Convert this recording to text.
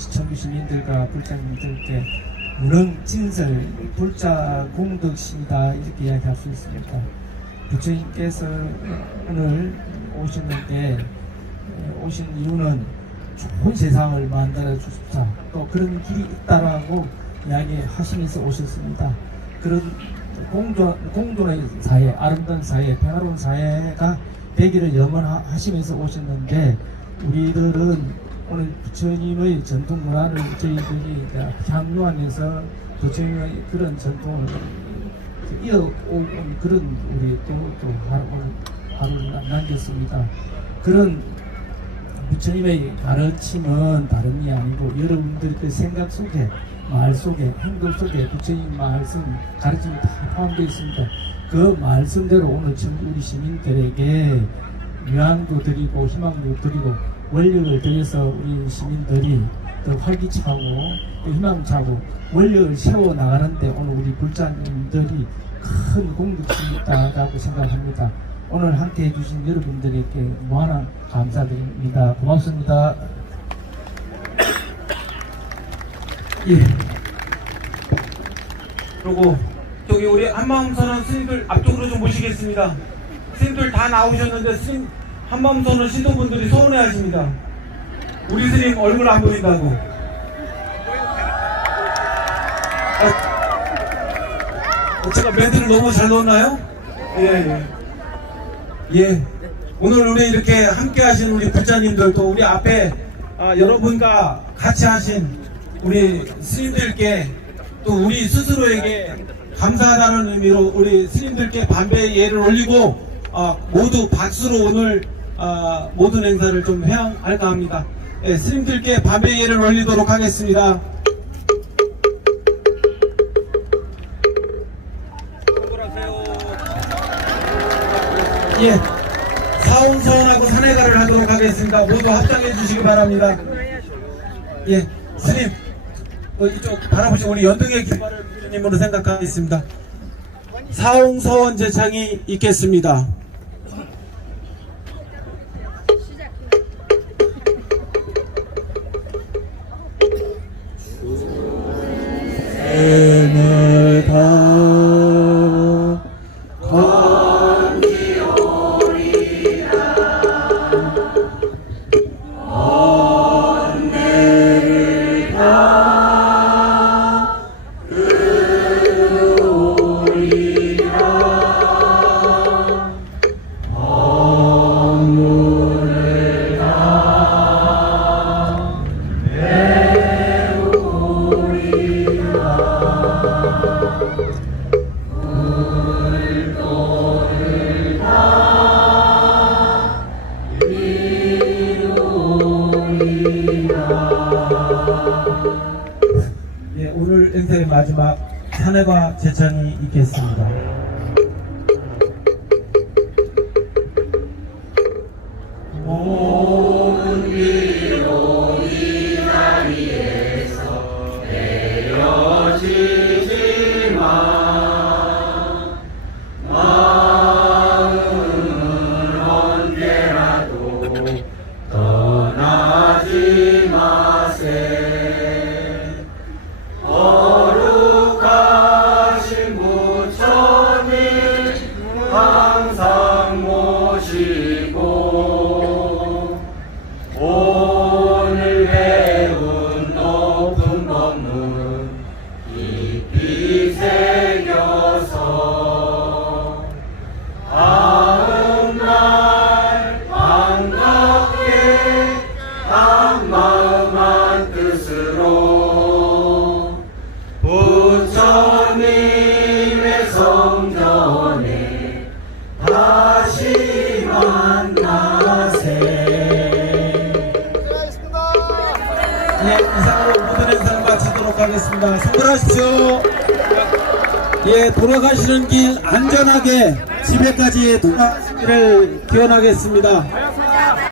제가 불자님들께 무능 진설 불자 공덕심이다 이렇게 이야기할 수 있습니다. 부처님께서 오늘 오셨는데 어, 오신 이유는 좋은 세상을 만들어 주십사 또 그런 길이 있다라고 이야기하시면서 오셨습니다. 그런 공존, 공존의 사회, 아름다운 사회, 평화로운 사회가 되기를 염원하시면서 오셨는데 우리들은 오늘 부처님의 전통 문화를 저희들이 향유하면서 부처님의 그런 전통을 이어온 그런 우리 또, 또 하루를, 하루를 남겼습니다. 그런 부처님의 가르침은 다름이 아니고 여러분들 그 생각 속에 말 속에 행동 속에 부처님 말씀 가르침이 다 포함되어 있습니다. 그 말씀대로 오늘 전부 우리 시민들에게 위안도 드리고 희망도 드리고 원력을 들여서 우리 시민들이 더 활기차고 또 희망차고 원력을 세워 나가는데 오늘 우리 불자님들이 큰 공덕심이 있다고 생각합니다. 오늘 함께 해주신 여러분들에게 무한한 감사드립니다. 고맙습니다. 예. 그리고 저기 우리 한마음 선언 스님들 앞쪽으로 좀 모시겠습니다. 스님들 다 나오셨는데 스님 한마음선언 신도분들이 서운해 하십니다. 우리 스님 얼굴 안 보인다고. 아, 제가 멘트를 너무 잘 넣었나요? 예, 예. 예. 오늘 우리 이렇게 함께 하신 우리 부자님들 또 우리 앞에 아, 여러분과 같이 하신 우리 스님들께 또 우리 스스로에게 감사하다는 의미로 우리 스님들께 반배의 예를 올리고 아, 모두 박수로 오늘 아, 모든 행사를 좀 회양할까 합니다. 예, 스님들께 반배의 예를 올리도록 하겠습니다. 예, 사온서원하고 산해가를 하도록 하겠습니다. 모두 합장해 주시기 바랍니다. 예, 스님, 어, 이쪽 바라보시고 우리 연등의 기발을 부처님으로 생각하겠습니다. 사홍서원 제창이 있겠습니다. 을 다. 예, 오늘 행사의 마지막 산해과 제창이 있겠습니다. 하겠습니다. 성불하십시오. 예, 돌아가시는 길 안전하게 집에까지 돌아가시기를 기원하겠습니다.